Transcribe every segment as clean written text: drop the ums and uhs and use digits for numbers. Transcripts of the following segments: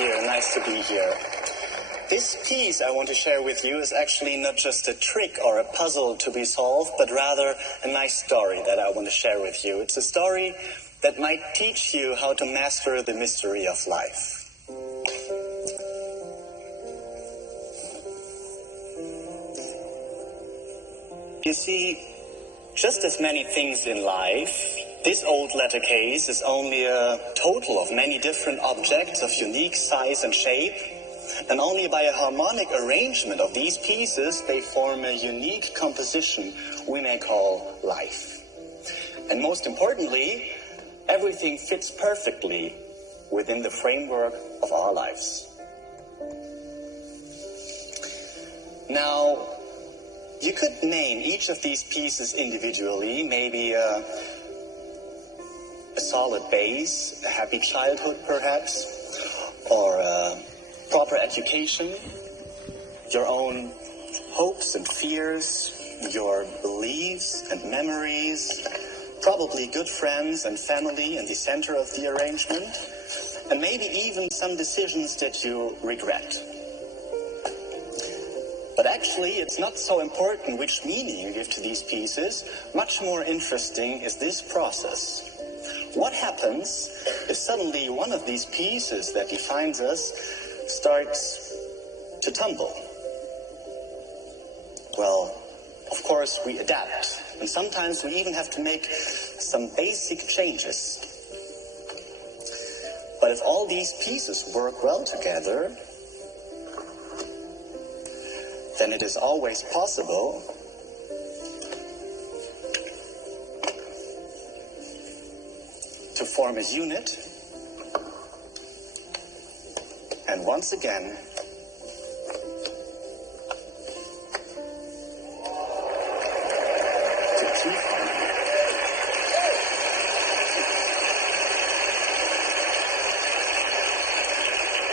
here. Nice to be here. This piece I want to share with you is actually not just a trick or a puzzle to be solved, but rather a nice story that I want to share with you. It's a story that might teach you how to master the mystery of life. You see, just as many things in life, this old letter case is only a total of many different objects of unique size and shape, and only by a harmonic arrangement of these pieces they form a unique composition we may call life. And most importantly, everything fits perfectly within the framework of our lives. Now, you could name each of these pieces individually, maybe a solid base, a happy childhood perhaps, or a proper education, your own hopes and fears, your beliefs and memories, probably good friends and family in the center of the arrangement, and maybe even some decisions that you regret. But actually, it's not so important which meaning you give to these pieces. Much more interesting is this process. What happens if suddenly one of these pieces that defines us starts to tumble? Well, of course, we adapt. And sometimes we even have to make some basic changes. But if all these pieces work well together, then it is always possible to form a unit and once again to keep harmony.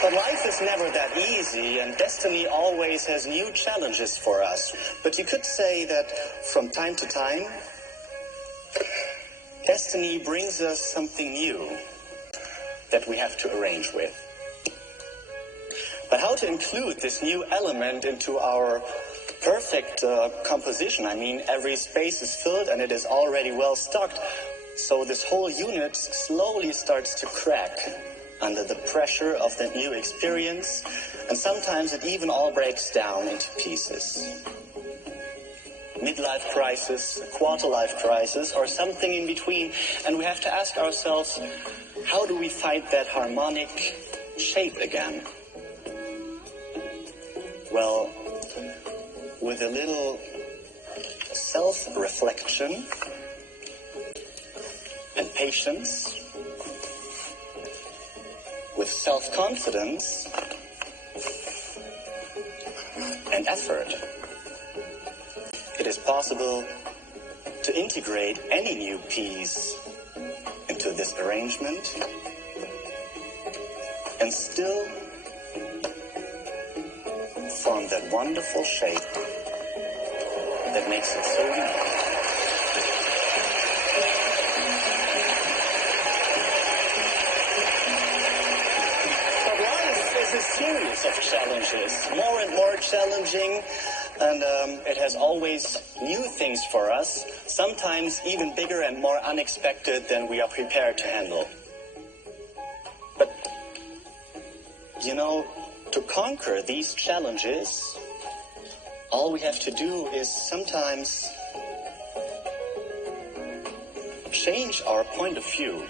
But life is never that easy, and destiny always has new challenges for us. But you could say that from time to time, destiny brings us something new that we have to arrange with. But how to include this new element into our perfect composition? I mean, every space is filled and it is already well stocked. So this whole unit slowly starts to crack under the pressure of the new experience, and sometimes it even all breaks down into pieces. Midlife crisis, quarter-life crisis, or something in between, and we have to ask ourselves, how do we find that harmonic shape again? Well, with a little self-reflection and patience, with self-confidence and effort, it is possible to integrate any new piece into this arrangement and still form that wonderful shape that makes it so unique. A series of challenges, more and more challenging, and it has always new things for us, sometimes even bigger and more unexpected than we are prepared to handle. But, you know, to conquer these challenges, all we have to do is sometimes change our point of view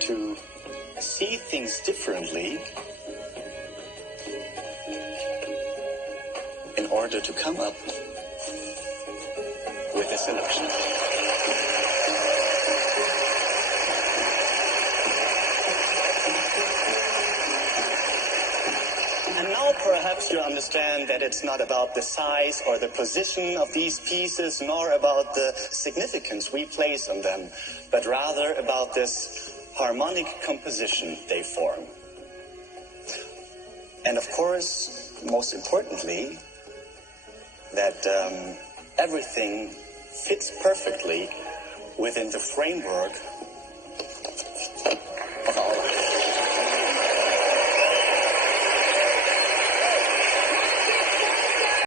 to see things differently in order to come up with a solution. And now perhaps you understand that it's not about the size or the position of these pieces, nor about the significance we place on them, but rather about this harmonic composition they form. And of course, most importantly, that everything fits perfectly within the framework